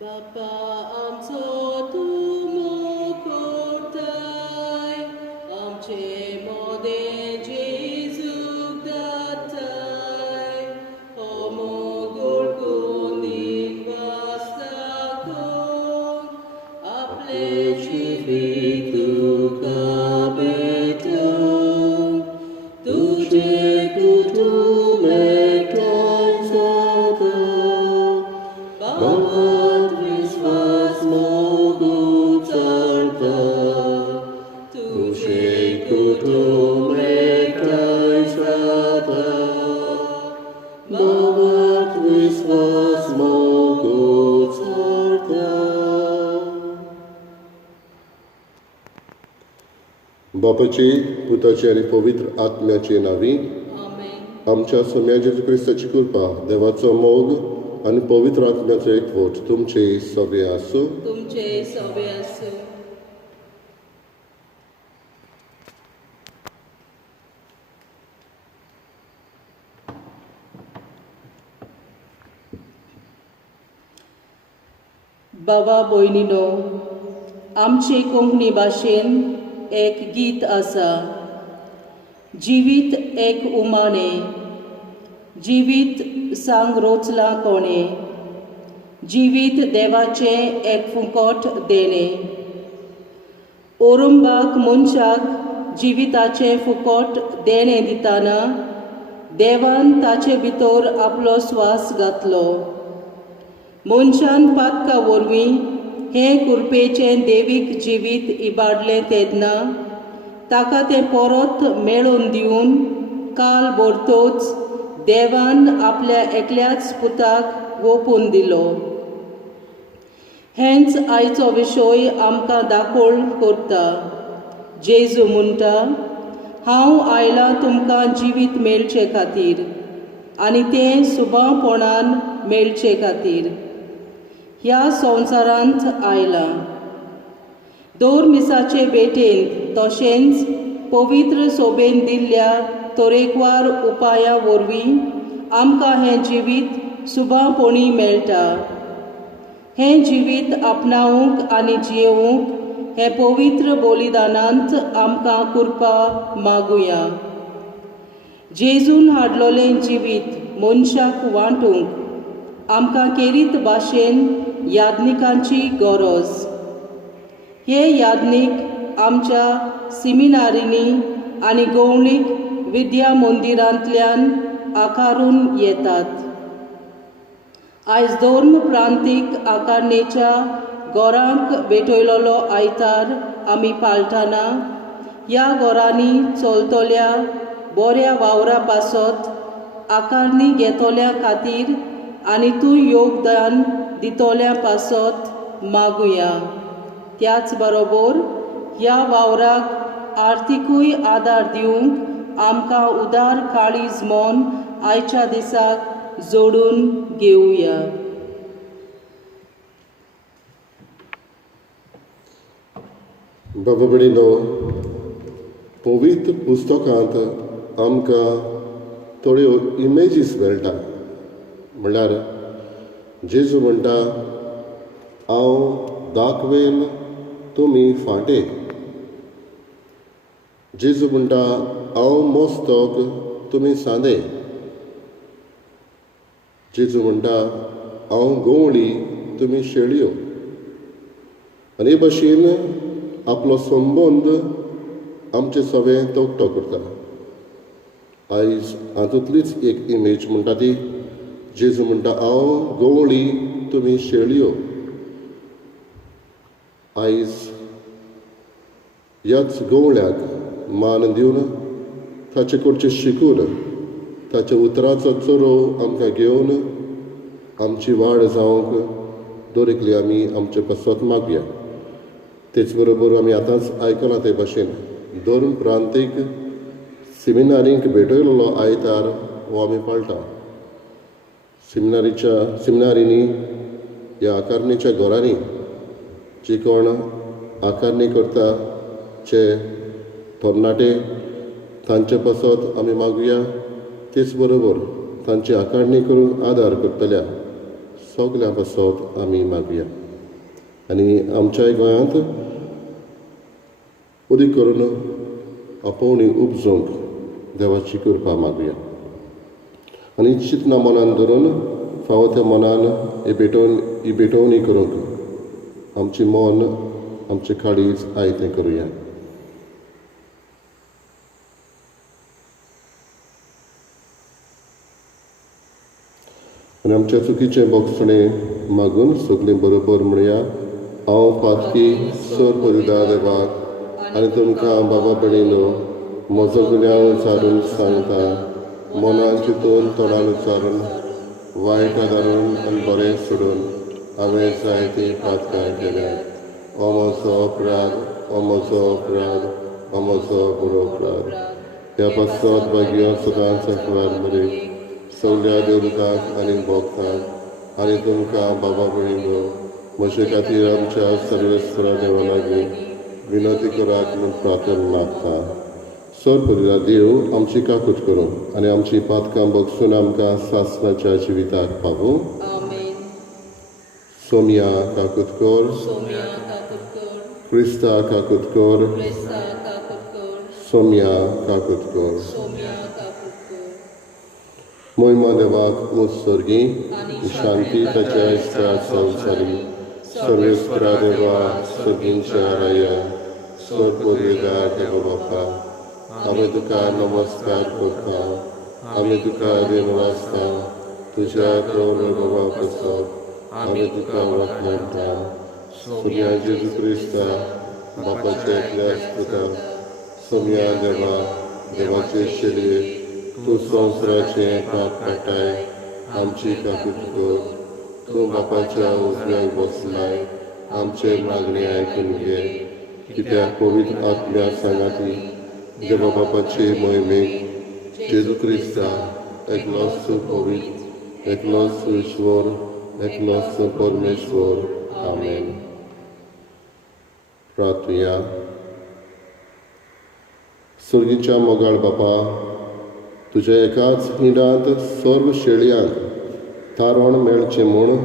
Bapa आमचो तूं मोगोताय, आमचे मोदे जेजूक दाताय, हो मोगोळ कोणीक वाचता कोण, आपले जिवीत तुका भेटूं, तुझे कुटुंब एकठांय जाता. Babat विश्वास मोगून चलता, तुझे कुटुंब एकठांय जाता. बाbat विश्वास मोगून चलता. बापाची, पुताची आणि पवित्र आत्म्याची नावी. आमेन. आमच्या सोम्या जेजू क्रिस्ताची कृपा, देवाचो मोग आणि पवित्र आत्म्याचो एकवट तुमचे सगळे आसूं. तुमचे सवे आसूं. बाबा भयणीनो, आमचे कोंकणी भाशेन एक गीत आसा. जिवीत एक उमाणे, जिवीत सांग रोचला कोणे, जिवीत देवाचे एक फुकट देणे. ओरुंबाक मनशाक जिविताचे फुकट देणे दिताना देवान ताचे भितर आपलो स्वास घातलो. मनशान पातका वरवीं हे कुरपेचें देवीक जिवीत इबाडलें तेन्ना ताका तें परत मेळोवन दिवन काल भरतोच देवान आपल्या एकल्याच पुताक ओपून दिलो. हेंच आयचो विशय आमकां दाखोळ करता. जेजू म्हणटा, हांव आयलां तुमकां जिवीत मेळचे खातीर आनी तें सुबावपणान मेळचे खातीर. ह्या संवसारांत आयलां. दर मिसाचे भेटेंत तशेंच पवित्र सोबेन दिल्ल्या तरेकवार उपाया वरवीं आमकां हें जिवीत सुबावपणी मेळटा. हें जिवीत आपणावंक आनी जियेवंक हे पवित्र बलिदानांत आमकां कृपा मागुया. जेजून हाडलोलें जिवीत मनशाक वांटूंक आमकां केरीत भाशेन याज्ञिकांची गरज. हे याज्ञीक आमच्या सिमिनारींनी आनी गवळीक विद्या मंदिरांतल्यान आकारून येतात. आयज धर्म प्रांतीक आकारणेच्या घरांक भेटयलोलो आयतार आमी पाळटना ह्या घरांनी चलतल्या बऱ्या वावरा पासत आकारणी घेतोल्या खातीर आनी तूं योगदान दितोल्या पासत मागुया. त्याच बरोबर ह्या वावराक आर्थीकूय आदार दिवंक आमकां उदार काळीज मोन आयच्या दिसाक जोडून घेवया. बाबा भयणीनो, पवित्र पुस्तकांत आमकां थोड्यो इमेजीस मेळटा. म्हणल्यार जेजू म्हणटा, हांव दाखवेन तुमी फाटें. जेजू म्हणटा, हांव मस्तक तुमी सांदे. जेजू म्हणटा, हांव गवळी तुमी शेळयो. आनी हे भाशेन आपलो संबंद आमचे सगळें तोखटो करता. आयज हातूंतलीच एक इमेज म्हणटा ती, जेजू म्हणटा, हांव गवळी तुमी शेळयो. आयज ह्याच गवळ्याक मान दिवन ताचे कडचें शिकून ताच्या उतराचो चोरो आमकां घेवन आमची वाड जावंक दरेकली आमी आमचे पासत मागया. तेच बरोबर आमी आतांच आयकलां ते भाशेन धर्म प्रांतीक सिमिनारींक भेटयलोलो आयतार हो आमी पाळटा. सिमिनारींनी ह्या आकारणीच्या घरांनी जी कोण आकारणी करता चे तरणाटे तांचे पासत आमी मागुया. तेच बरोबर तांची आकारणी करून आदार करतल्या सगल्या पासत आमी मागुया. आनी आमच्याय गोंयांत उदीक करून आपोवणी उपजोवंक देवाची कृपा मागुया. आनी चिंतना मनान धरून फावो त्या मनान ही भेटोवणी करूंक आमची मन आमचे काळीज आयतें करुया. आनी आमच्या चुकीचे बोगसणे मागून सगळीं बरोबर म्हणया. हांव पातकी सर परिदा देवाक आनी तुमकां बाबा भयणीनो म्हजो गुन्यांव विचारून सांगता. मनान चिंतून तोंडान विचारून वायट आदारून आनी बरें सोडून हांवें जायतीं पातकां केल्यात. हो म्हजो अपराध, हो म्हजो अपराध, हो म्हजो बरो अपराध. ह्या पासत भाग्य सदांच अखबार बरी सगळ्या देवतांक आनी भक्तांक आनी तुमकां बाबा भयणीनो म्हजे खातीर आमच्या सर्वेस्वरा देवा लागीं विनंती करात म्हूण प्रार्थना मागता. सर परिला देव आमची काकूट करूं आनी आमची पातकां बगसून आमकां सासणाच्या जिविताक पावूं. सोम्या काकूट कर, क्रिस्ता काकूट कर, सोम्या काकूट कर. मोहिमा देवाक मुसर्गी शांती ताच्या इश्टा संवसारी सर्वेस्परा देवा सगळींच्या राया सर परिला देव बापा आमी तुका नमस्कार करता. आमी तुका देवनासता तुज्या गौरवा पासत आमी तुका वखणायता. सोम्या जेजू क्रिस्ता बापाचे एकल्याच पुता सोम्या देवा देवाचे शरीर तूं संवसाराचें पाप काटाय आमची काकूट कर. तूं बापाच्या उजव्याक बसलाय आमचे मागणी आयकून घे. कित्याक पवित्र आत्म्या सांगाती देवा बापाचे मोहिमेक जेजू क्रिस्ता एकलोच पवित्र एकलोच ईश्वर एकलोच परमेश्वर. आमेन. प्रार्थया. सुर्गीच्या मोगाळ बापा तुज्या एकाच हिंडांत सर्व शेळयांक तारण मेळचें म्हूण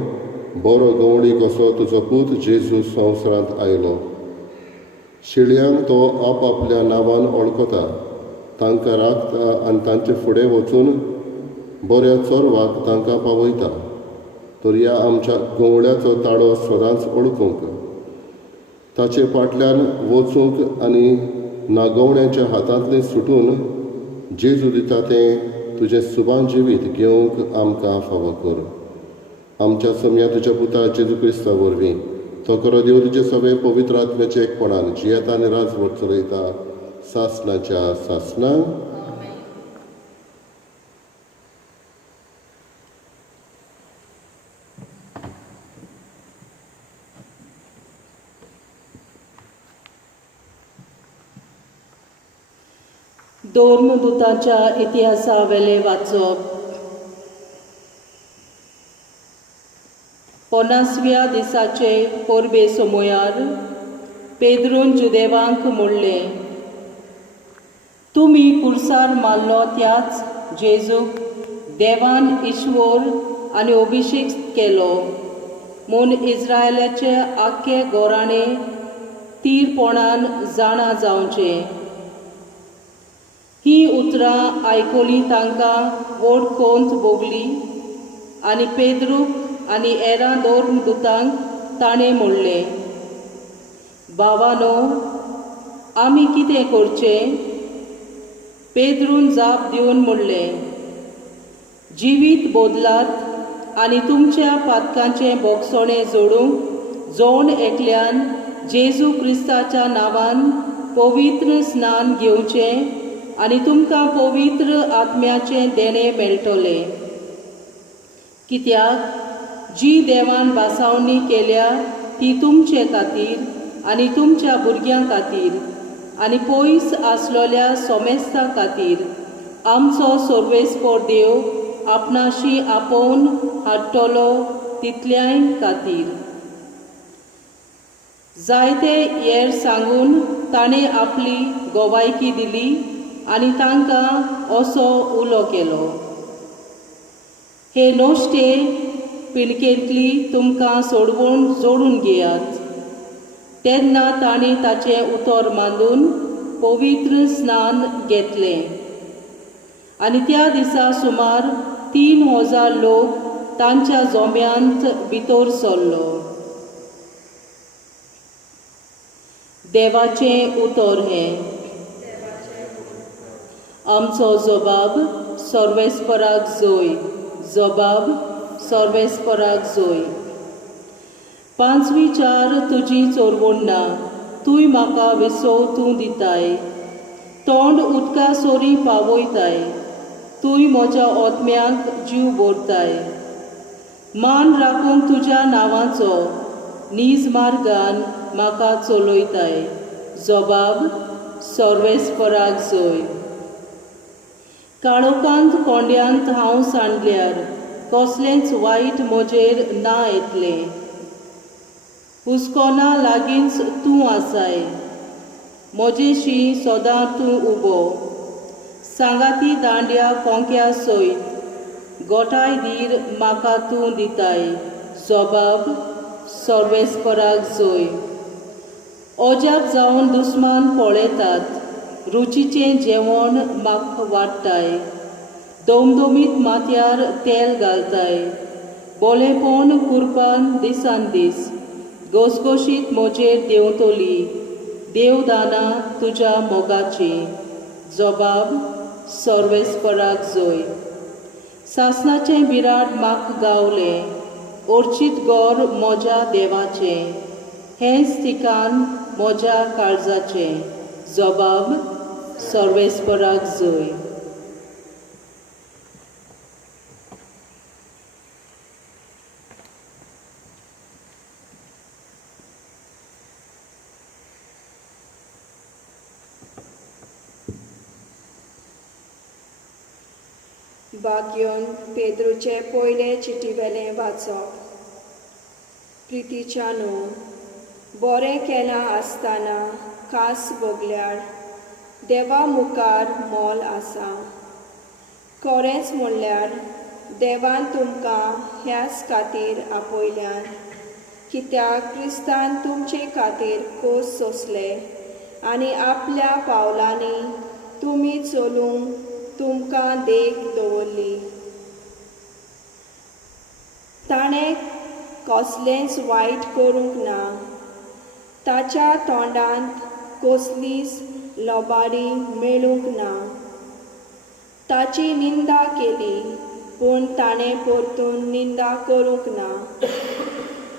बरो गवळी कसो तुजो पूत जेजू संवसारांत आयलो. शेळयांक तो आपआपल्या नांवान वळखता तांकां राखता आनी तांचे फुडें वचून बऱ्या चोरवाक तांकां पावयता. तर ह्या आमच्या गवळ्याचो ताळो सदांच ओळखूंक ताचे फाटल्यान वचूंक आनी नागवण्याच्या हातांतलें सुटून जेजू दिता तें तुजें सुबान जिवीत घेवंक आमकां फावो कर. आमच्या सोम्या तुज्या पुता जेजू क्रिस्ता वरवीं तो खरो देव तुजे सगळे पवित्र आत्म्याचे एकपणान जियेता आनी राजवट चलयता सासणाच्या सासणाक. धर्मदुतांच्या इतिहासा वेले वाचप. 50व्या दिसाचे परबे समयार पेद्रून जुदेवांक म्हणलें, तुमी कुर्सार मारलो त्याच जेजूक देवान ईश्वर आनी अभिषेक केलो म्हूण इस्रायलाचे आख्खे घोराणे तीरपणान जाणा जावचें. ही उतरां आयकली तांकां व्हड कोंत भोगली आनी पेद्रूक आनी हेरां धर्मदुतांक ताणें म्हणलें, भावानो आमी कितें करचें? पेद्रून जाप दिवन म्हणलें, जिवीत बदलात आनी तुमच्या पातकांचें बोगसणें जोडूंक जोण एकल्यान जेजू क्रिस्ताच्या नांवान पवित्र स्नान घेवचें आनी तुमकां पवित्र आत्म्याचें देणें मेळटलें. कित्याक जी देवान भासावणी केल्या ती तुमचे खातीर आनी तुमच्या भुरग्यां खातीर आनी पयस आसलोल्या सोमेस्ता खातीर आमचो सर्वेस्पर देव आपणाशी आपोवन हाडटलो तितल्याय खातीर. जायते हेर सांगून ताणें आपली गोवायकी दिली आनी तांकां असो उलो केलो, हे नोश्टे पिणकेंतली तुमकां सोडवून जोडून घेयात. तेन्ना ताणें ताचें उतर मांडून पवित्र स्नान घेतलें. आनी त्या दिसा सुमार 3000 लोक तांच्या जोम्यांत भितर सरलो. देवाचें उतर हें. आमचो जबाब सर्वेस्पराक जोय. जबाब सर्वेस्पराक जोय. 5वी चार तुजी चोरवण ना, तूंय म्हाका विसव तूं दिताय. तोंड उदका सोरी पावयताय, तूंय म्हज्या ओतम्यांक जीव भरताय. मान राखूंक तुज्या नांवाचो नीज मार्गान म्हाका चलयताय. जबाब सर्वेस्पराक जोय. काळोखांत कोंड्यांत हांव सांडल्यार कसलेंच वायट म्हजेर ना येतलें. हुस्कोना लागींच तूं आसाय, म्हजेशी सदां तूं उबो. सांगाती दांड्या कोंक्या सयत गोठाय धीर म्हाका तूं दिताय. जबाब सर्वेस्पराक जोय. अजाप जावन दुस्मान पळयतात, रुचीचें जेवण म्हाका वाडटाय. दोमदोमीत माथ्यार तेल घालताय, बोलेपण कुरपान दिसान दीस. घसघशीत म्हजेर देंवतली, देवदाना तुज्या मोगाची. जबाब सर्वेस्पराक जोय. सासणाचें बिराड म्हाका गावलें, ओर्चीत गोर म्हज्या देवाचें. हेंच ठिकाण म्हज्या काळजाचें. जबाब सर्वेस्पराक जोय. भाग्योन पेद्रूचे पयले चिटीवेलें वाचप. प्रितीच्या न्हू, बरें केलां आसतना खास भोगल्यार देवा मुखार मोल आसा. खरेंच म्हणल्यार देवान तुमकां ह्याच खातीर आपयल्यान, कित्याक क्रिस्तान तुमचे खातीर खोस सोंसले आनी आपल्या पावलांनी तुमी चलूंक तुमकां देख दवरली. ताणें कसलेंच वायट करूंक ना. ताच्या तोंडांत कसलीच लबाडी मेळूंक ना. ताची निंदा केली, पूण ताणें परतून निंदा करूंक ना.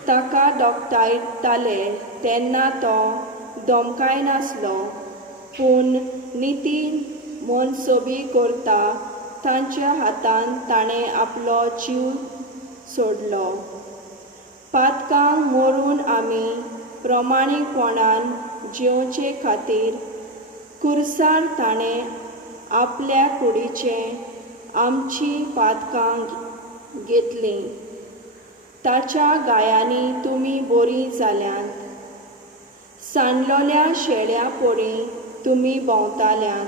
ताका दोगतायताले तेन्ना तो धमकाय नासलो, पूण नितीन मनसबी करता तांच्या हातान ताणें आपलो जीव सोडलो. पातकांक मरून आमी प्रमाणीकपणान जिवचे खातीर कुर्सार ताणें आपल्या कुडीचें आमची पातकां घेतलीं. ताच्या गायांनी तुमी बरीं जाल्यांत. सांडलोल्या शेळ्या पडी तुमी भोंवताल्यांत,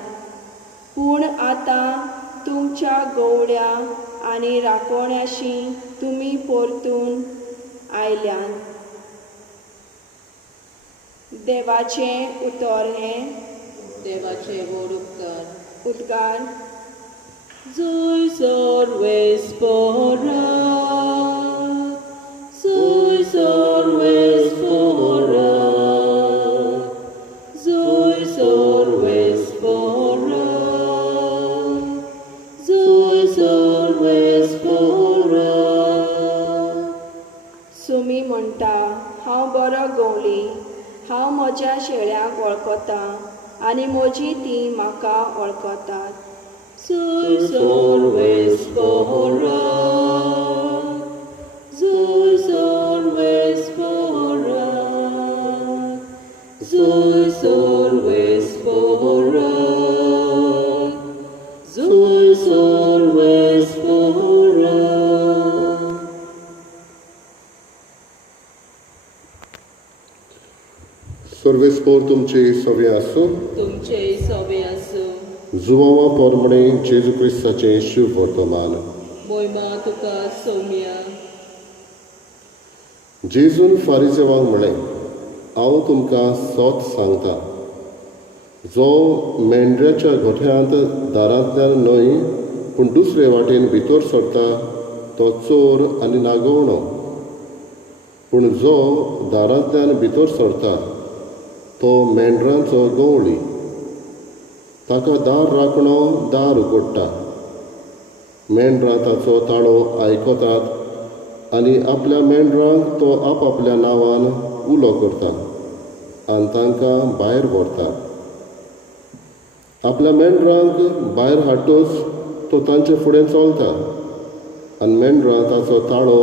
पूण आतां तुमच्या गवड्या आनी राखोण्याशी तुमी परतून आयल्यान. देवाचें उतर हें. देवाचे व्हड उपकार. उद्गार. जोय सर्वेस्पराक, जोय सर्वेस्पराक, जोय सर्वेस्पराक, जोय सर्वेस्पराक. सुमी म्हणटा, हांव बरो गवळी, हांव म्हज्या शेळ्यांक वळखता आनी म्हजी तीं म्हाका वळखतात. Zoy सर्वेस्पराक, जोय सर्वेस्पराक, जोय सर्वेस्पराक, जोय सर्वेस्पराक. सर्वेस्पोर तुमचे सवे आसूं. तुमचे सवे आसूं. जुवांवा पोरमणें जेजू क्रिस्ताचें शिव वर्तमान. मोयमा तुका सौम्या. जेजून फारिसेवांक म्हळें, हांव तुमकां सोत सांगतां, जो मेंढऱ्याच्या गोठ्यांत दारांतल्यान न्हय पूण दुसरे वाटेन भितर सरता तो चोर आनी नागवणो. पूण जो दारांतल्यान भितर सरता तो मेंढरांचो गवळी. ताका दार राखणो दार उगडटा. मेंढरां ताचो ताळो आयकतात आनी आपल्या मेंढरांक तो आपआपल्या नांवान उलो करता आनी तांकां भायर व्हरता. आपल्या मेंढरांक भायर हाडटच तो तांचे फुडें चलता आनी मेंढरां ताचो ताळो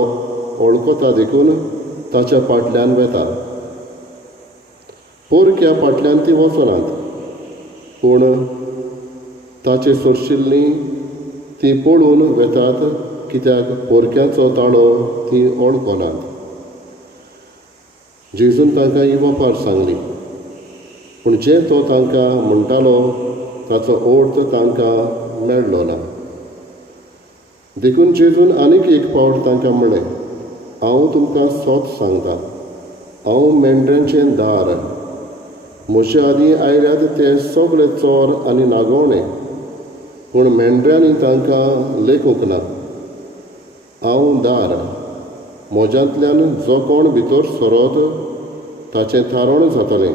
वळखता देखून ताच्या फाटल्यान वेता. पोरक्या फाटल्यान ती वचनात, पूण ताचे सोरशिल्लीं ती पळून वेतात, कित्याक पोरक्याचो ताळो ती वळखनात. जेजून तांकां ही वपार सांगली, पूण जें तो तांकां म्हणटालो ताचो अर्थ तांकां मेळ्ळो ना. देखून जेजून आनीक एक फावट तांकां म्हणलें, हांव तुमकां सोत सांगतां, हांव मेंढऱ्यांचें दार. म्हजे आदीं आयल्यात ते सगळे चोर आनी नागवणे, पूण मेंढऱ्यांनी तांकां लेखूंक ना. हांव दार. म्हज्यांतल्यान जो कोण भितर सरत ताचें थारोण जातलें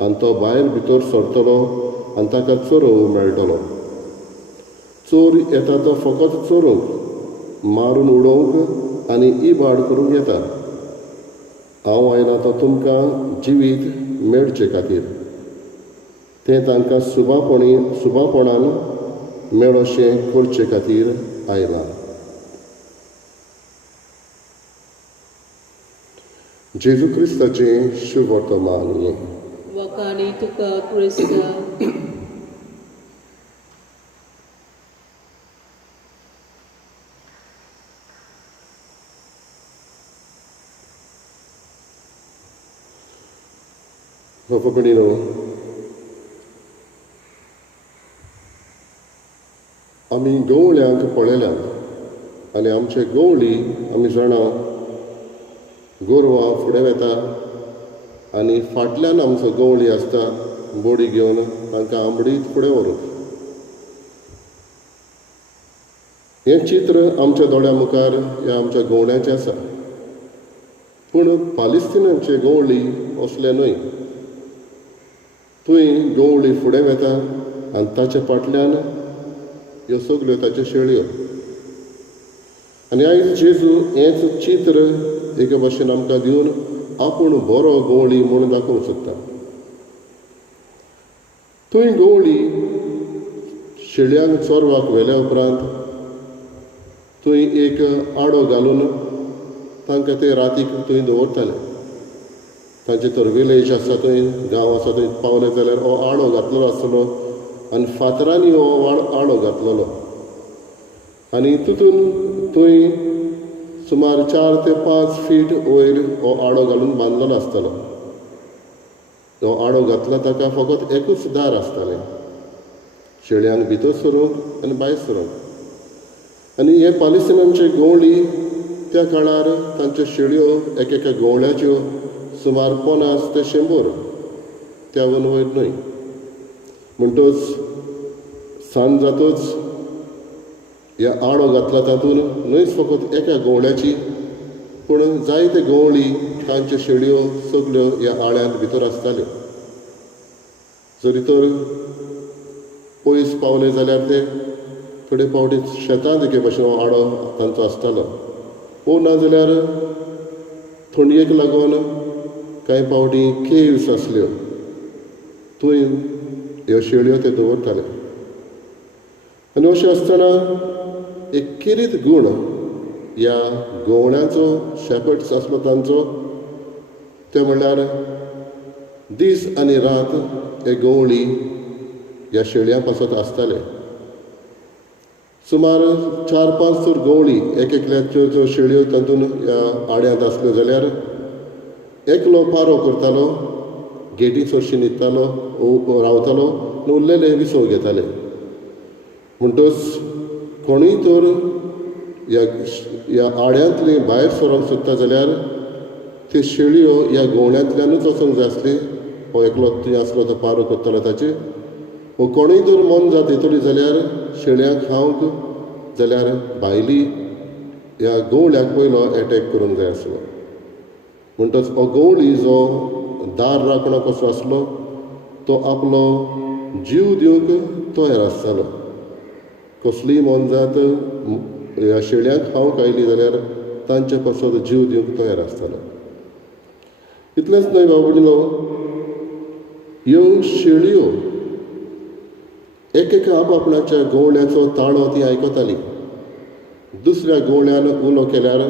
आनी तो भायर भितर सरतलो आनी ताका चोरोवंक मेळटलो. चोर येता तो फकत चोरूंक, मारून उडोवंक आनी इबाड करूंक येता. हांव आयलां तो तुमकां जिवीत मेळचे खातीर. तें तांकां सुभापणान मेळोशें करचे खातीर आयलां. जेजू क्रिस्ताचें शुभ वर्तमान हें. वखाणी तुका क्रिस्ता. बाबा भयणीनो, आमी गवळ्यांक पळयल्यात आनी आमचे गवळी आमी जाणा गोरवां फुडें वेता आनी फाटल्यान आमचो गवळी आसता बोडी घेवन तांकां आंबडीत फुडें व्हरूंक. हें चित्र आमच्या दोळ्या मुखार ह्या आमच्या गवळ्याचें आसा. पूण पालिस्तिनांचे गवळी असले न्हय. थंय गवळी फुडें वेता आनी ताचे फाटल्यान ह्यो सगल्यो ताच्यो शेळयो. आनी आयज जेजू हेंच चित्र एके भाशेन आमकां दिवन आपूण बरो गवळी म्हूण दाखोवंक सोदता. थंय गवळी शेळयांक चोरवाक व्हेल्या उपरांत थंय एक आडो घालून तांकां ते रातीक थंय दवरताले. तांचे तर विलेज आसा थंय, गांव आसा थंय पावले जाल्यार हो आडो घातलेलो आसतलो आनी फातरांनी हो आडो घातलेलो. आनी तितून थंय सुमार 4 ते 5 फीट वयर हो आडो घालून बांदलेलो आसतलो. हो आडो घातला ताका फकत एकूच दार आसतालें, शेळयांक भितर सरूंक आनी भायर सरूंक. आनी हे पालिस्तिनांचे गवळी त्या काळार तांच्यो शेळयो एकेका गवळ्याच्यो सुमार 50 ते 100 त्यावन वयर न्हय. म्हणटच सांज जातच ह्या आडो घातला तातूंत न्हयच फकत एका गवळ्याची, पूण जायते गवळी तांच्यो शेळयो सगल्यो ह्या आळ्यांत भितर आसताल्यो. जरी तर पयस पावले जाल्यार ते थोडे फावटी शेतांत एके भाशेन हो आडो तांचो आसतालो. वो नाजाल्यार थंडयेक लागून कांय फावटी केव्स आसल्यो, थंय ह्यो शेळयो ते दवरताले. आनी अशें आसतना एक किरीत गूण ह्या गवळ्यांचो, शेपर्ड्स आसलो तांचो, ते म्हणल्यार दीस आनी रात हे गवळी ह्या शेळयां पासत आसताले. सुमार 4-5 तर गवळी एकल्याच्यो ज्यो शेळयो तातूंत ह्या आड्यांत आसल्यो जाल्यार एकलो पारो करतालो, गेटी चडशी न्हिदतालो रावतालो आनी उरलेले विसव घेताले. म्हणटच कोणूय तर ह्या आड्यांतली भायर सरोंक सोदता जाल्यार ते शेळयो ह्या गवळ्यांतल्यानूच वचूंक जाय आसली. हो एकलो थंय आसलो तो पारो करतालो ताचे. वो कोणूय जर मन जात येतली जाल्यार शेळ्यांक खावंक जाल्यार भायली ह्या गवळ्याक पयलो एटॅक करूंक जाय आसलो. म्हणटच हो गवळी जो दार राखणो कसो आसलो तो आपलो जीव दिवंक तयार आसतालो. कसलीय मनजात ह्या शेळ्यांक खावंक आयली जाल्यार तांचे पासत जीव दिवंक तयार आसतालो. इतलेंच न्हय बाबडीनो, ह्यो शेळयो एक आपणाच्या गवळ्याचो ताळो ती आयकताली. दुसऱ्या गवळ्यान उलो केल्यार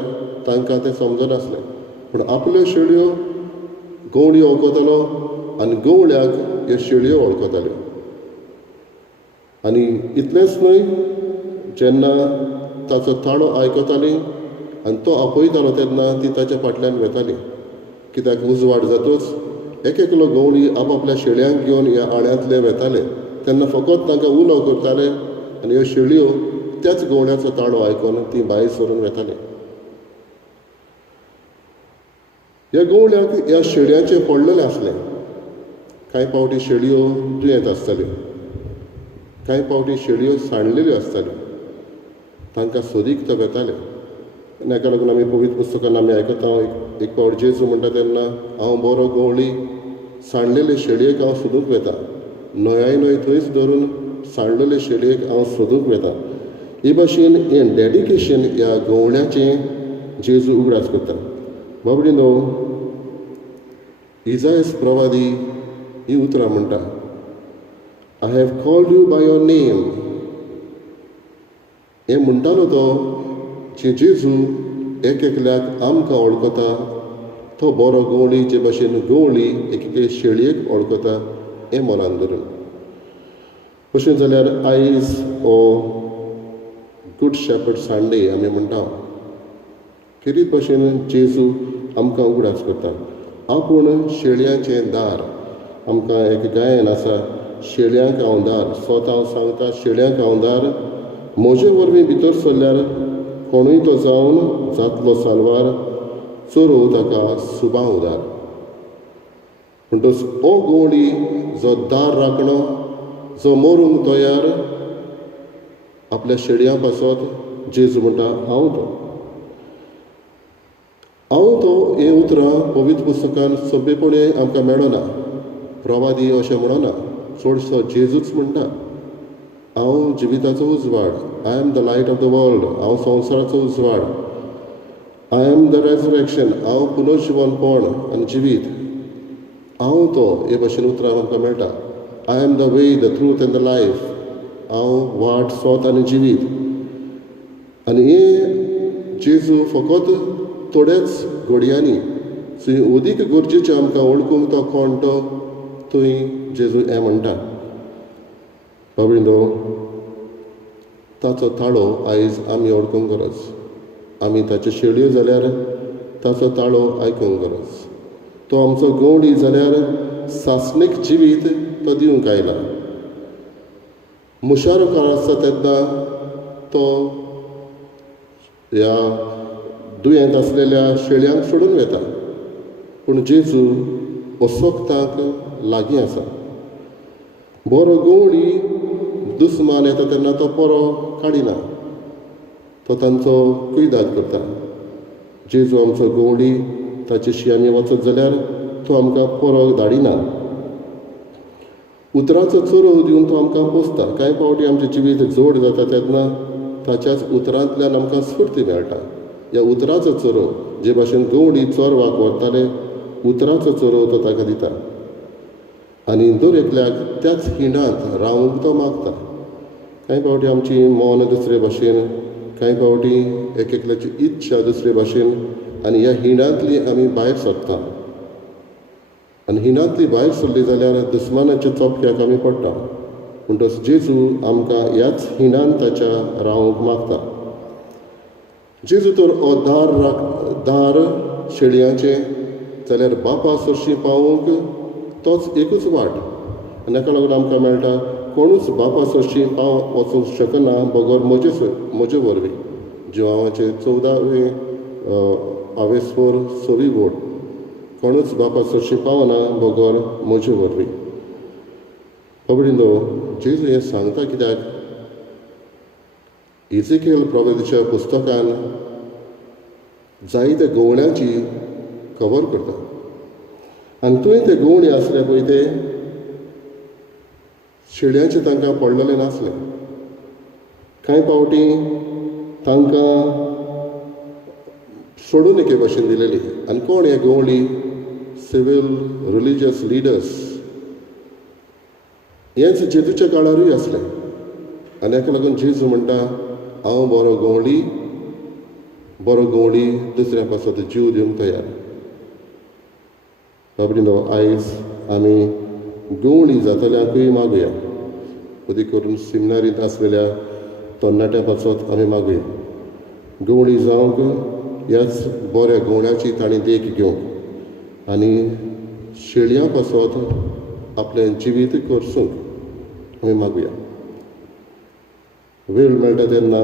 तांकां तें समजनासलें. पूण आपल्यो शेळयो गवळी वळखतालो आनी गवळ्याक ह्यो शेळयो वळखताल्यो. आनी इतलेंच न्हय, जेन्ना ताचो ताळो आयकताली आनी तो आपयतालो तेन्ना ती ताच्या फाटल्यान वताली. कित्याक उजवाड जातूच एकलो गवळी आपापल्या शेळयांक घेवन ह्या आळ्यांतले वताले तेन्ना फकत तांकां उलो करताले आनी ह्यो शेळयो त्याच गवळ्याचो ताळो आयकून ती भायर सरून वताली. ह्या गवळ्याक ह्या शेळयांचें पडलेलें आसलें. कांय पावटी शेळयो दुयेंत आसताल्यो, कांय पावटी शेळयो सांडलेल्यो आसताल्यो. तांकां सोदीक तो वेताले. हाका लागून आमी पवित्र पुस्तकान आमी आयकता एक पावट जेजू म्हणटा तेन्ना हांव बरो गवळी सांडलेले शेळयेक हांव सोदूंक वेता. न्हंय न्हय थंयच धरून सांडलेले शेळयेक हांव सोदूंक वेता. हे भाशेन हें डॅडिकेशन ह्या गवळ्याचें जेजू उगडास करता. बाबडीनो, इजायस प्रवादी ही उतरां म्हणटा, I have called you by your name. हें म्हणटालो तो जे जेजू एकल्याक आमकां वळखता, तो बरो गवळी जे भाशेन गवळी एके शेळयेक वळखता हें मनान धरून. अशें जाल्यार आयज हो गूड शेपर्ड संडे आमी म्हणटा. खेरीत भाशेन जेजू आमकां उगडास करता. आपूण शेळयांचें दार. आमकां एक गायन आसा, शेळयांक हांव दार. स्वता हांव सांगता, शेळयांक हांव दार. म्हजे वरवीं भितर सरल्यार कोणूय तो जावन जातलो सालवार. चोरो ताका सुबां उदार. म्हणटच हो गवळी जो दार राखणो, जो मरूंक तयार आपल्या शेळयां पासत जेजू म्हणटा हांव तो. हांव तो हें उतरां पवित्र पुस्तकान सोंपेपणी आमकां मेळना. प्रवादी अशें म्हणना, चडसो जेजूच म्हणटा हांव जिविताचो उजवाड. I am the light of the world. हांव संवसाराचो उजवाड. I am the resurrection. हांव पुनर्जिवनपण आनी जिवीत. हांव तो हे भाशेन उतरां आमकां मेळटा. I am the way, the truth end the life. हांव वाट, सोत आनी जिवीत. आनी हे जेजू फकत थोड्याच घडयांनी अदीक गरजेचें आमकां वळखूंक तो कोण तो थंय जेजू हें म्हणटा. बाबडीनो, ताचो ताळो आयज आमी ओळखूंक गरज. आमी ताच्यो शेळयो जाल्यार ताचो ताळो आयकूंक गरज. तो आमचो गवळी जाल्यार सासणीक जिवीत तो दिवंक आयला. मुशारो काळ आसता तेन्ना तो ह्या दुयेंत आसलेल्या शेळयांक सोडून वेता. पूण जेजू वसोकतांक लागीं आसा. बरो गवळी दुस्मान येता तेन्ना तो परो काडिना. तो तांचो कुयदाद करता. जेजू आमचो गवळी, ताचेशी आमी वचत जाल्यार तो आमकां परो धाडिना. उतराचो चोरो दिवन तो आमकां पोसता. कांय पावटी आमचें जिवीत जोड जाता तेन्ना ताच्याच उतरांतल्यान आमकां स्फूर्ती मेळटा. ह्या उतराचो चोरो जे भाशेन गवळी चोरवाक व्हरताले, उतराचो चोरो तो ताका दिता. आनी दर एकल्याक त्याच हिंडांत रावूंक तो मागता. कांय पावटी आमची मन दुसरे भाशेन, कांय पावटी एकल्याची इच्छा दुसरे भाशेन, आनी ह्या हिंडांतली आमी भायर सरता. आनी हिंडांतली भायर सरली जाल्यार दुस्मानाच्या चोपक्याक आमी पडटा. म्हणटच जेजू आमकां ह्याच हिंडांत ताच्या रावूंक मागता. जेजू तर हो दार शेळयांचें जाल्यार बापा सरशी पावूंक तोच एकूच वाट. आनी हाका लागून आमकां मेळटा कोणूच बापा सरशी वचूंक शकना बगर म्हजे वरवीं. जिवांवाचे 14वें आवेस्वर 6वी बोट. कोणूच बापा सरशी पावना बोगोर म्हजे वरवीं खबरींदो जेजू हें सांगता कित्याक इजिकेल प्रॉवेदीच्या पुस्तकान जायते गवण्याची खबर करता आनी तुवें ते गवणी आसले पळय ते शेळयांचे तांकां पडलेले नासले कांय पावटी तांकां सोडून एके भाशेन दिलेली आनी कोण हे गवळी सिवील रिलिजियस लिडर्स हेंच जेजूच्या काळारूय आसलें आनी हाका लागून जेजू म्हणटा हांव बरो गवळी दुसऱ्या पासत जीव दिवंक तयार बाबडीनो आयज आमी गवळी जातल्यांकूय मागुया उदी करून सिमनारींत आसलेल्या तरणाट्या पासत आमी मागुया गवळी जावंक ह्याच बऱ्या गवण्याची तांणी देख घेवंक आनी शेळयां पासत आपलें जिवीत करसूंक आमी मागुया वेळ मेळटा तेन्ना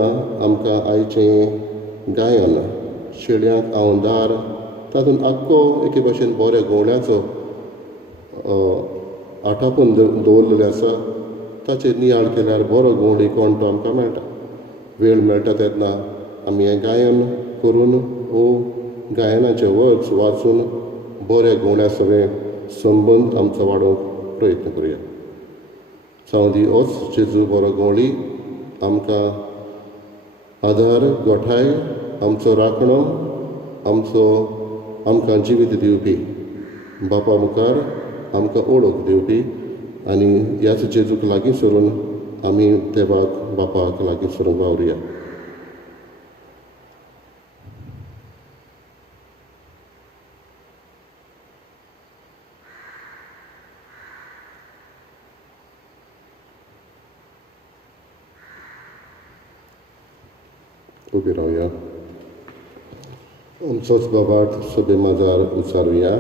आमकां आयचें गायन शेळयांक आंवदार तातूंत आख्खो एके भाशेन बऱ्या गवण्याचो आटापून दवरलेलें आसा ताचेर नियाळ केल्यार बरो गवळी कोण तो आमकां मेळटा वेळ मेळटा तेन्ना आमी हें गायन करून वो गायनाचे वर्ड्स वाचून बऱ्या गवण्या सगळें संबंद आमचो वाडोवंक प्रयत्न करुया सावंदी होच जेजू बरो गवळी आमकां आदार गोठाय आमचो राखणो आमकां जिवीत दिवपी बापा मुखार आमकां ओळख दिवपी आनी ह्याच जेजूक लागीं सरून आमी देवाक बापाक लागीं सरून वावरुया उबी रावया आमचोच बाबाट सोबे माजार उचारुया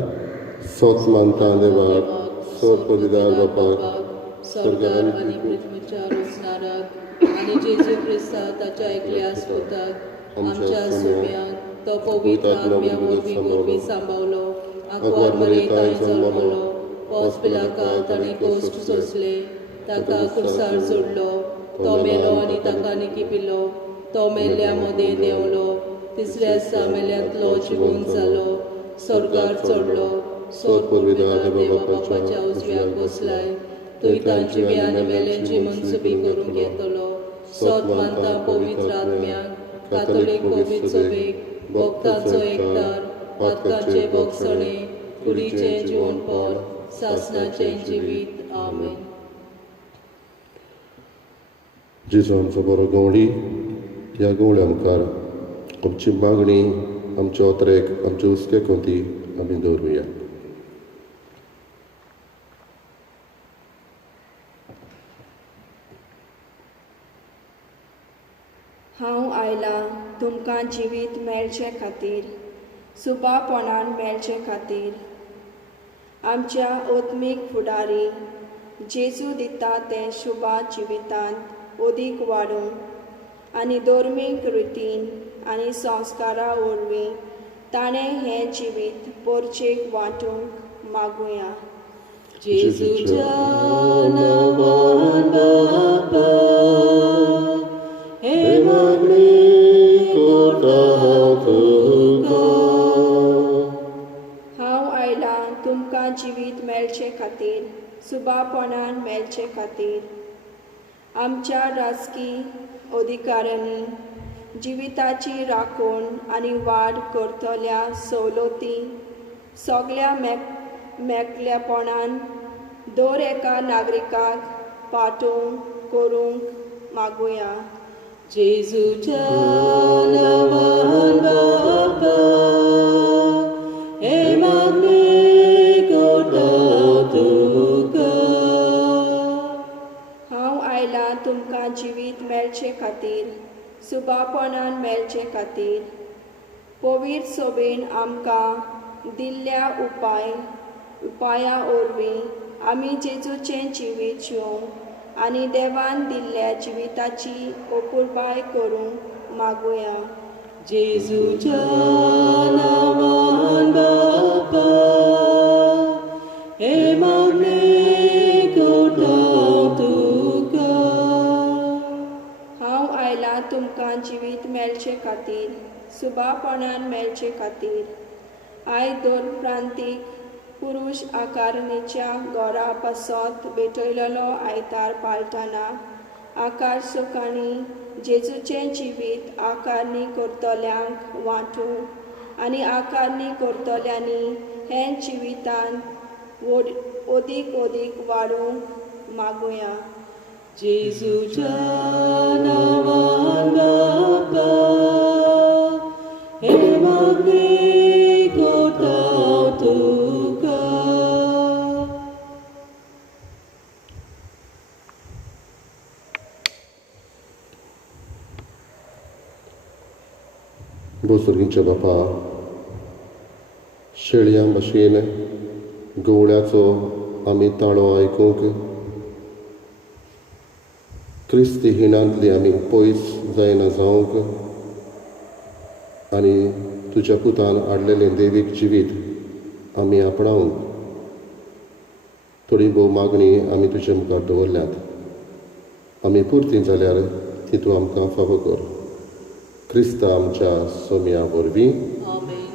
सोच मानता देवाक सोर पदिदार बापाक स्वर्गार आनी पृथ्वीच्या रोजनाराक आनी जेजू क्रिस्ता ताच्या एकल्या स्पुताक आमच्या सोम्यांक तो पवित्र आत्म्या वरवीं सांबाळलो आंकवार मरयताय जल्मलो पोस पिलाकात ताणें कोश्ट सोंसले ताका क्रुसार जोडलो तो मेलो आनी ताका निकिपिलो तो मेल्ल्या मोदें देंवलो तिसऱ्या दिसा मेल्यांतलो जिवंत जालो स्वर्गार चडलो सोर पवित्र देवा बापाच्या उजव्याक बसलाय थंय तांची व्यान वेलें जिवन सुबी करूंक येतलो सोत मानता पवित्र आत्म्याक कातोलीक पवित्र सभेक भक्तांचो एकठार पातकांचे भोगसणे कुडीचें जिवनपर सासणाचें जिवीत आमेन जेजू आमचो बरो गवळी ह्या गवळ्या मुखार आमची मागणी आमच्या ओतरेक आमचे हुस्के कोंती आमी दवरुया हांव आयलां तुमकां जिवीत मेळचे खातीर सुबापणान मेळचे खातीर आमच्या ओत्मीक फुडारी जेजू दिता तें शुभा जिवितांत ओदीक वाडूंक आनी धर्मीक रितीन आनी संस्कारा वरवीं ताणें हें जिवीत पोरचेक वांटूंक मागुया जेजूच्या नांवान बापा हे मागणी करता तुका हांव आयलां तुमकां जिवीत मेळचे खातीर सुबापणान मेळचे खातीर आमच्या राजकी अधिकाऱ्यांनी जिविताची राखण आनी वाड करतल्या सवलती सगळ्या मेकल्यापणान दर एका नागरिकाक पाठोवंक करूंक मागुया जेजूच्या नांवान बापा हे मागणी करता तुका हांव आयलां तुमकां जिवीत मेळचे खातीर सुबापणान मेळचे खातीर पवित्र सोबेन आमकां दिल्ल्या उपाया वरवीं आमी जेजूचें जिवीत जिवंक आनी देवान दिल्ल्या जिविताची अपुरबाय करूंक मागुया जेजूच्या नांवान बापा सुबापणान मेळचे खातीर आयज 2 प्रांतीक पुरुश आकारणेच्या गोरा पासत भेटयलेलो आयतार पाळटना आकार सुखांनी जेजूचें जिवीत आकारणी करतल्यांक वांटूं आनी आकारणी करतल्यांनी हें जिवितान ओदीक वाडूंक मागुया. जेजूच्या नांवान बापा, हे मागणी करता तुका. बोसुर्गींच्या बापा, शेळयां भाशेन गवळ्याचो आमी ताळो आयकूंक क्रिस्ती हिणांतली आमी पयस जायना जावंक आनी तुज्या पुतान हाडलेलें देवीक जिवीत आमी आपणावंक थोडी भोव मागणी आमी तुजे मुखार दवरल्यात. आमी पुर्ती जाल्यार ती तूं आमकां फावो कर. क्रिस्ता आमच्या सोम्या वरवीं. आमेन.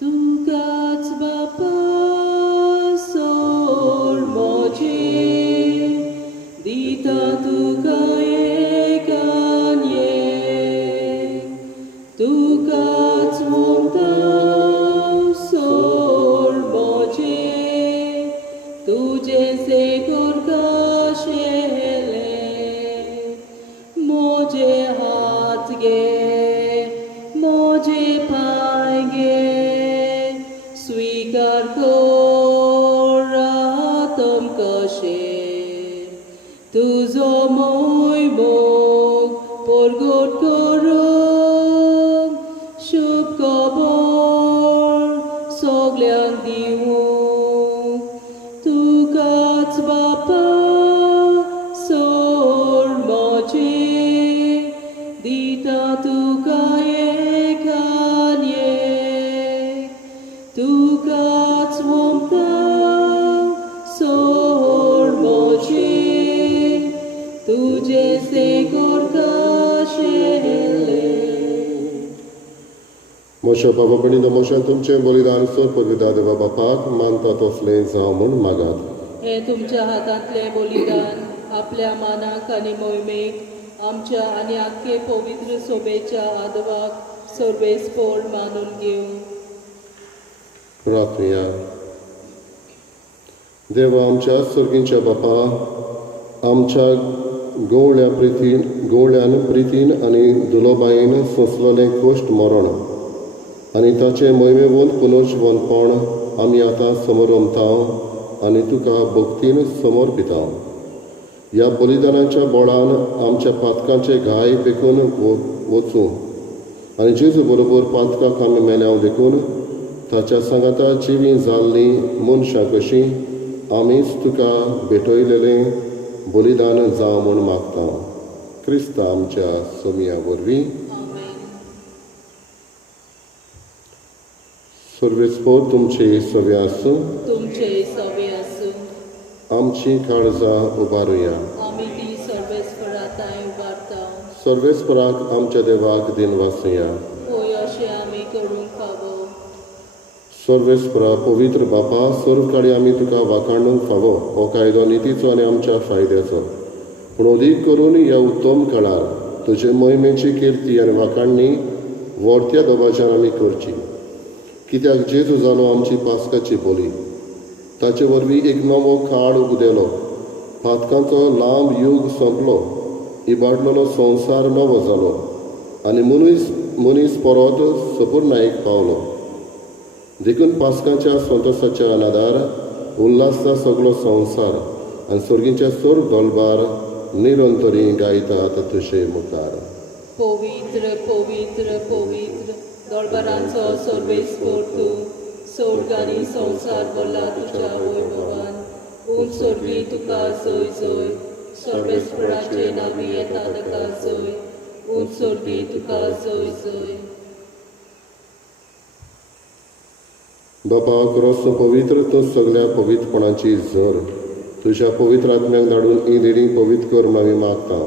तुकाच बापा सोर मोजे दिता तुका एकान्ये तुकाच मोगता सोर मोजे तुजे से कोरकाशेले मोजे हात गे मोजे पाय गे स्वीकार कोरातम कशे तुझो मोग परगट करूंक शुभ खबर सगल्यांक दिवूंक तुकाच बापा सोर मोजे दिता तुका एकान्ये तुकाच मोगता सोर मोजे तुजे से कोरकाशेले. मोशा बाबा बणीन मोशान तुमचें बलिदान सोर पविता देवा बापाक मानता तसलें जावं म्हूण मागात. हे तुमच्या हातांतले बलिदान आपल्या मानाक आनी मोहिमेक आमच्या आनी आख्खे पवित्र सोबेच्या आदवाक सर्वेस्पोर मानून घेवं. प्रार्थया. देवा आमच्या सर्गींच्या बापा, आमच्या गवळ्यान प्रितीन आनी दुलोबायेन सोंसलोलें कोश्ट मरण आनी ताचें मोहिमेवंत पुनर्जीवनपण आमी आतां समरमतांव आनी तुका भक्तीन समर्पितांव. ह्या बलिदानाच्या बोळान आमच्या पातकांचे घाय पेकून वचूं आनी जेजू बरोबर पातकाक आमी मेल्याव देखून ताच्या सांगाता जिवी जाल्लीं मनशां कशीं आमीच तुका भेटयलेलें बलिदान जावं म्हूण मागता. क्रिस्ता आमच्या सोम्या वरवीं. आमेन. सर्वेस्पोर तुमची सवे आसूं. तुमचे सवे आसूं. आमची काळजां उबारुया. आमी ती सर्वेस्पराताय उबारता. सर्वेस्पराक आमच्या देवाक दिन वासुया. होय अशें आमी करूंक फावो. सर्वेस्परा पवित्र बापा, सर्व काळी आमी तुका वाखाणूंक फावो हो कायदो नितीचो आनी आमच्या फायद्याचो. पूण अदीक करून ह्या उत्तम काळार तुजे मोहिमेची किर्ती आनी वाखाणणी व्हरत्या दोबाच्यान आमी करची. कित्याक जेजू जालो आमची पास्काची बोली. ताचे वरवीं एक नवो काळ उदेलो. पातकांचो लांब युग संपलो. इबाडलेलो संवसार नवो जालो आनी मनीस परत सपूर्णायेक पावलो. देखून पास्कांच्या संतोशाच्या अनादार उल्हासा सगळो संवसार आनी सर्गींच्या सर्व दोलबार निरंतरी गायतात तुजे मुखार. पवित्र पवित्र पवित्र दोळबारांचो सर्वेस्पोर तूं, सोड आनी संवसार भरला तुज्या वैभवान उंच सोडगी तुका जय जय सर्वेस्पराचे नावी येता ताका जय उंच सोडगी तुका जय जय बापा खरोच पवित्र तो सगळ्या पवित्रपणाची झर तुझ्या पवित्र आत्म्याक धाडून ही देणी पवित्र कर म्हूण आमी मागता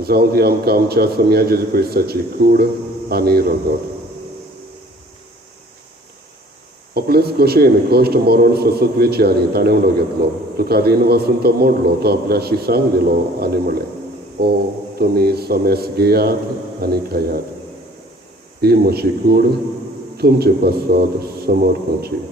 जावं ती आमकां आमच्या सम्या जेजू क्रिस्ताची कूड आनी रगत आपलेच कशेन कश्ट मरण सोसूंक विचारी ताणें उलो घेतलो तुका दिन वाचून तो मोडलो तो आपल्या शिसांक दिलो आनी म्हणलें ओ तुमी समेस घेयात आनी खायात ही म्हजी कूड तुमचे पसत समोर खंयची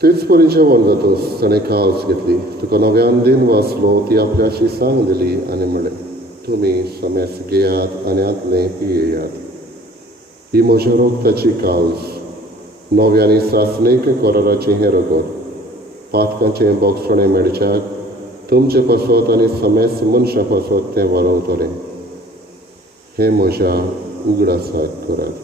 तेच परी जेवण जातोच ताणें काल्स घेतली तुका नव्यान दिन वाचलो ती आपल्या शिसांक दिली आनी म्हणलें तुमी समेस घेयात आनी आतलें पियेयात ही म्हज्या रोगताची काल्स नव्यानी सासणेक कोराराचें हें रगत पातकांचें बोगसणें मेडच्याक तुमचे पासत आनी समेस मनशां पासत तें वालोवतलें हें म्हज्या उगडासाक करात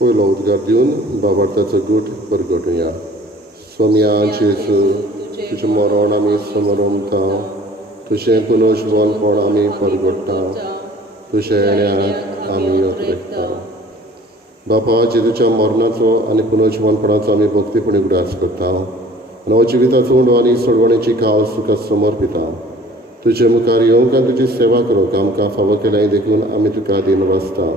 पयलो उद्गार दिवन बाबार्थाचो गूट परगटुया सोम्या जेजू तुजें मरण आमी समरमता तुजें पुनर्जीवनपण आमी परगट्टा तुज्या येण्याक आमी येता बापा जेजूच्या मरणाचो आनी पुनर्जीवनपणाचो आमी भक्तीपणी उगडास करता नव जिविताचो उंडो आनी सोडवणेची काल्स तुका समर्पिता तुजे मुखार येवंक आनी तुजी सेवा करूंक आमकां फावो केल्याय देखून आमी तुका दिन वाचता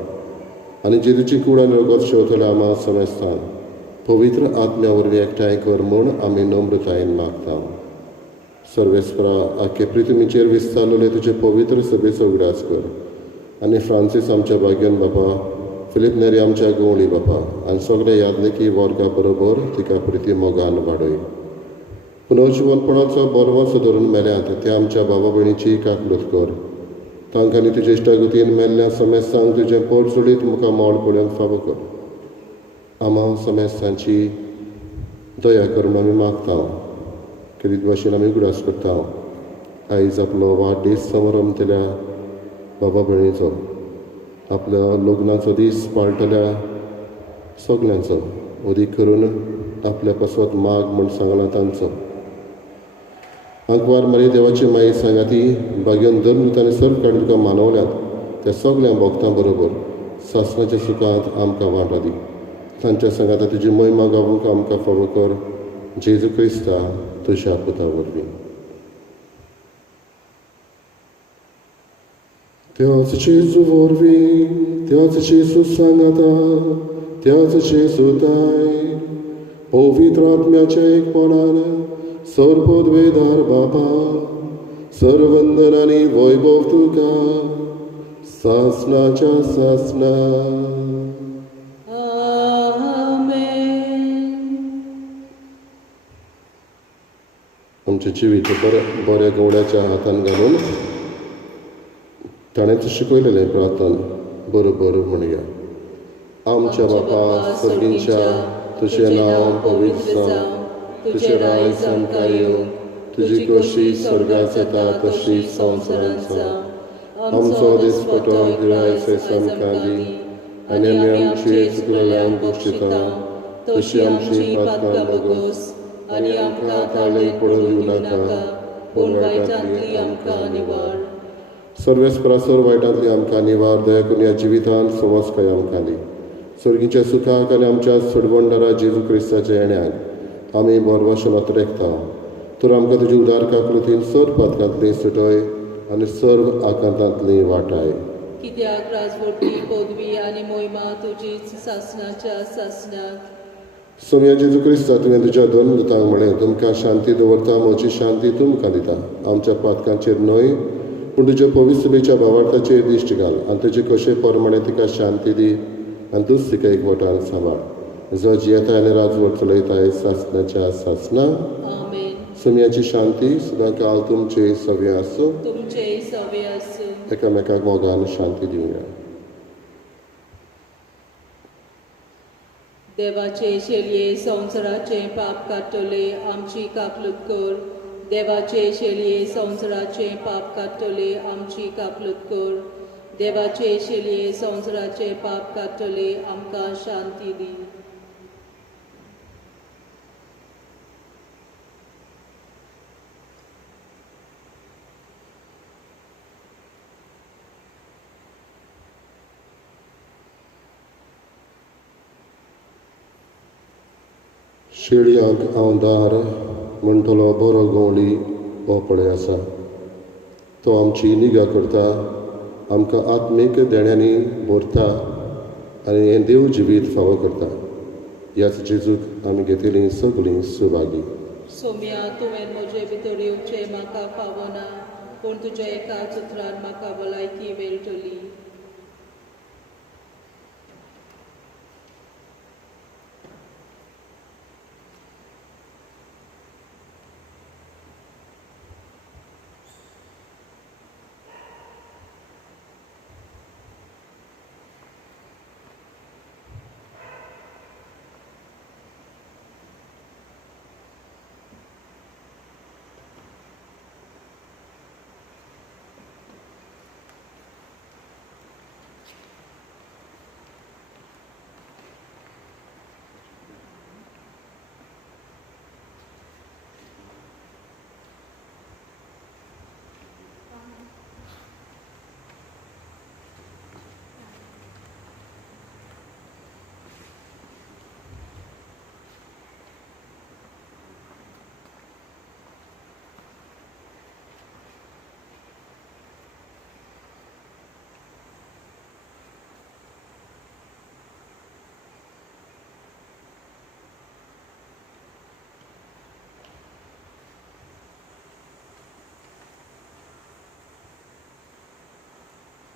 आनी जेजूची कूड आनी रगत शेवतले आमा समेस्तान पवित्र आत्म्या वरवीं एकठांय कर म्हूण आमी नम्रतायेन मागता सर्वेस्परा आख्खे पृथ्वीचेर विस्तारलेले तुजे पवित्र सभेचो उगडास कर आनी फ्रांसीस आमच्या भाग्यन बापा फिलीप नेरी आमच्या गवळी बापा आनी सगळे यादनेकी वर्गा बरोबर तिका प्रिती मोगान वाडय पुनर्जीवनपणाचो बरवंस धरून मेल्यात ते आमच्या भावा भयणीची काकलूत कर तांकां आनी तुजे इश्टागतीन मेल्ल्या समेस्तांक तुजें पोट जोडीत मुखार मोड पडूंक फावो कर आमा समेस्तांची दया कर म्हूण आमी मागता कितें भाशेन आमी उगडास करता आयज आपलो वाडदीस समरमतल्या बाबा भयणीचो आपल्या लग्नाचो दीस पाळटल्या सगल्यांचो उदीक करून आपल्या पासत माग म्हूण सांगला तांचो आंकवार मारी देवाची माई सांगाती भाग्यान धर्म ताणें सर्व काडून तुका मानवल्यात त्या सगळ्या भक्तां बरोबर सासणाच्या सुखांत आमकां वांटो दी तांच्या सांगाता तुजी महिमा गावूंक आमकां फावो कर जेजू क्रिस्ता तुज्या पुता वरवीं त्याच जेजू वरवीं त्याच जेजू सांगाता त्याच जेजू दाय पवित्र आत्म्याच्या एकपणान सर्वोद्वेदार बाबा सर्वंदन आनी वैभव तुका सासणाच्या सासणा आमचे जिवीत बऱ्या गवड्याच्या हातान घालून ताणेंच शिकयलेलें प्रार्थन बरोबर म्हणया आमच्या बापा सर्गींच्या तुजें नांव पवित्र जावं तुजें राज आमकां येवं तुजी कशी स्वर्गांत जाता तशी संवसारांत जावं आमचो दिसपटो गिरायस आमकां दी आनी आमी आमची चुकलेल्यांक गोश्टिता तशी आमची पातकां बगोस आनी आमकां काळेक पडून दिवं नाका पूण वायटांतली आमकां निवाड सर्वेस्परासोर वायटांतली आमकां निवार दया करून ह्या जिवितांत समजकाय आमकां दी सर्गीच्या सुखाक आनी आमच्या सोडवणदारा जेजू क्रिस्ताच्या येण्याक आमी बरवाशेन अत्रेकता तर आमकां तुजी उदार काकृतीन सर्व पातकांतली सुटय आनी सर्व आकांतांतली वाटाय कित्याक राजवटी पदवी आनी मोहिमा तुजीच सासणाच्या सासण्याक सोम्या जेजू क्रिस्ता तुवें तुज्या दोन दुतांक म्हळें तुमकां शांती दवरता म्हजी शांती तुमकां दिता आमच्या पातकांचेर न्हय पूण तुज्या पवित्रतेच्या भावार्थाचेर दिश्ट घाल आनी तुजे कशे प्रमाणे तिका शांती दी आनी तूंच तिका एकवटान सांबाळ जो जियेताय आनी राजवट चलयताय सासणाच्या सासना आमेन. सुमयाची शांती सदां काल तुमचे सव्य आसूं तुमचे सवे आसूं. एकामेकाक मोगान शांती दिवया. देवाचे शेलये संवसाराचे पाप काडटले आमची कापलूत कर. देवाचे शेलये संवसाराचे पाप काडटले आमची कापलूत कर. देवाचे शेलये संवसाराचे पाप काडटले आमकां शांती दी. शेळयांक हांव दार म्हणटलो बरो गवळी हो पळय आसा. तो आमची निगा करता, आमकां आत्मीक देण्यांनी भरता आनी हें देव जिवीत फावो करता. ह्याच जेजूक आमी घेतिलीं सगळीं सुभागी. सोम्या तुवें म्हजे भितर येवचें म्हाका फावना, पूण तुज्या एकाच उतरान म्हाका भलायकी मेळटली.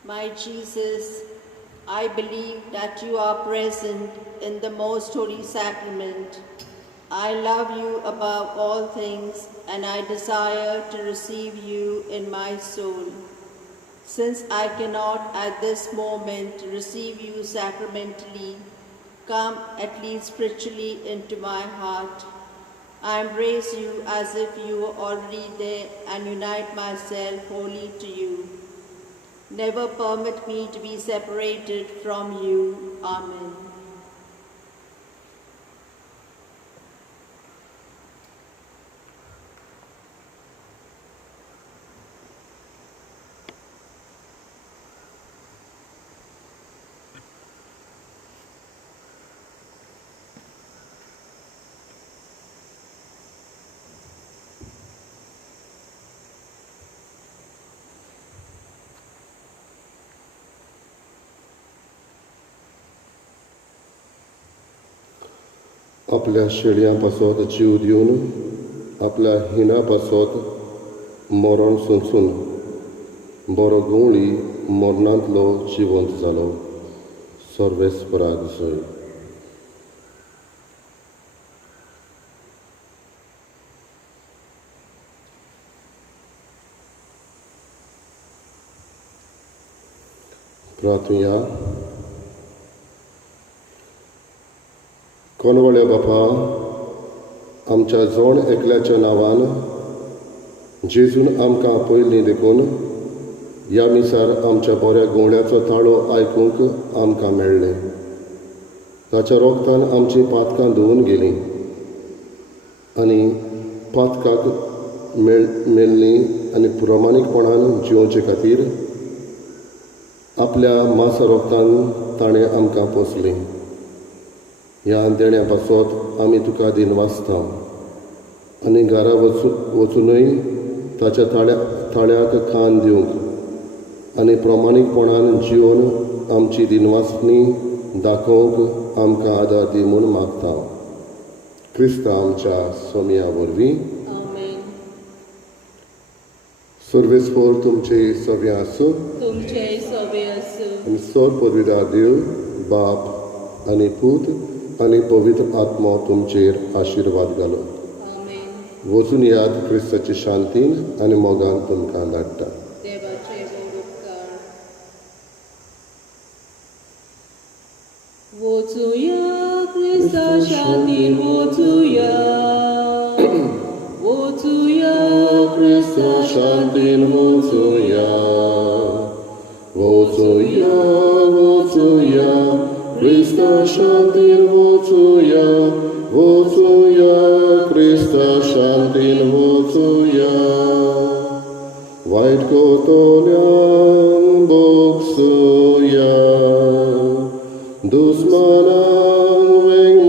My Jesus, I believe that you are present in the most holy sacrament. I love you above all things and I desire to receive you in my soul. Since I cannot at this moment receive you sacramentally, come at least spiritually into my heart. I embrace you as if you were already there and unite myself wholly to you. Never permit me to be separated from you. Amen. आपल्या शेळयां पासत जीव दिवन आपल्या हिना पासत मरण सोंसून बरो गवळी मरणांतलो जिवंत जालो. सर्वेस्पराक जय. प्रार्थया. कोनवळ्या बापा, आमच्या जोण एकल्याच्या नांवान जेजून आमकां पयलीं देखून ह्या मिसार आमच्या बऱ्या गवळ्याचो ताळो आयकूंक आमकां मेळ्ळें. ताच्या रोगतान आमचीं पातकां धुवन गेलीं आनी पातकाक मेळ्ळीं आनी प्रमाणीकपणान जिवचे खातीर आपल्या मासा रोगतान ताणें आमकां पोसलीं. ह्या देण्या पासत आमी तुका दिन वाचता आनी घरा वचूनय ताच्या थाळ्याक खाण दिवंक आनी प्रमाणीकपणान जिवन आमची दिनवासनी दाखोवंक आमकां आदार दी म्हूण मागता. क्रिस्ता आमच्या सोमया वरवीं. आमेन. सर्वेस्पोर तुमचे सव्या आसूं तुमचे सवे असो आनी सोर पदवीदार देव बाप आनी पूत आनी पवित्र आत्मा तुमचेर आशिर्वाद घालो. आमेन. वचून याद क्रिस्ताची शांतीन आनी मोगान तुमकां धाडटा. देवाचे गोड उपकार. वचूया क्रिस्ता शांतीन वचूया वचूया क्रिस्ता शांतीन वचूया वचूया वचूया क्रिस्ता शांतीन वचूया वचूया क्रिस्ता शांतीन वचूया वायट कोतोल्यांक बोगसुया दुस्मानांक वेंग